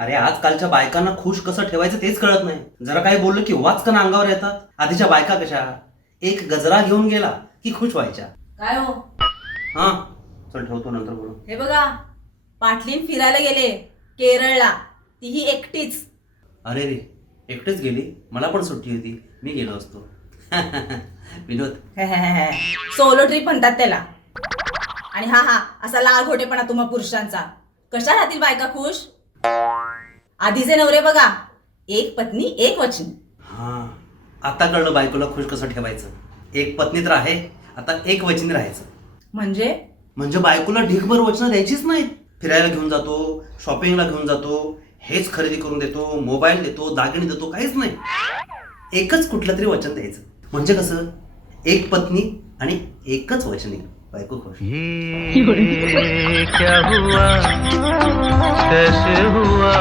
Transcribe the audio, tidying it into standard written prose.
अरे आजकालच्या बायकांना खुश कसं ठेवायचं तेच कळत नाही. जरा काही बोललं की वाचकन अंगावर येतात. आधीच्या बायका कशा एक गजरा घेऊन गेला की खुश व्हायच्या. काय हो? हा चल ठेवतो नंतर बोलू. हे बघा, पाटलीन फिरायला गेले केरळला, तीही एकटीच. अरे रे एकटेच गेली. मला पण सुट्टी होती, मी गेलो असतो. विनोद. सोलो ट्रिप म्हणतात त्याला. आणि हा हा असा लाल घोटेपणा तुम्हा पुरुषांचा. कशा राहतील बायका खुश? आधीचे नवरे बघा, एक पत्नी एक वचन. हा आता कळलं बायकोला खुश कसं ठेवायचं. एक पत्नी तर आहे, आता एक वचनी राहायचं. म्हणजे बायकोला ढीगभर वचनं द्यायचीच नाहीत. फिरायला घेऊन जातो, शॉपिंगला घेऊन जातो, हेच खरेदी करून देतो, मोबाईल देतो, दागिने देतो, काहीच नाही. एकच कुठलं तरी वचन द्यायचं. म्हणजे कसं एक पत्नी आणि एकच वचनी बायको खुश. ये क्या हुआ कैसे हुआ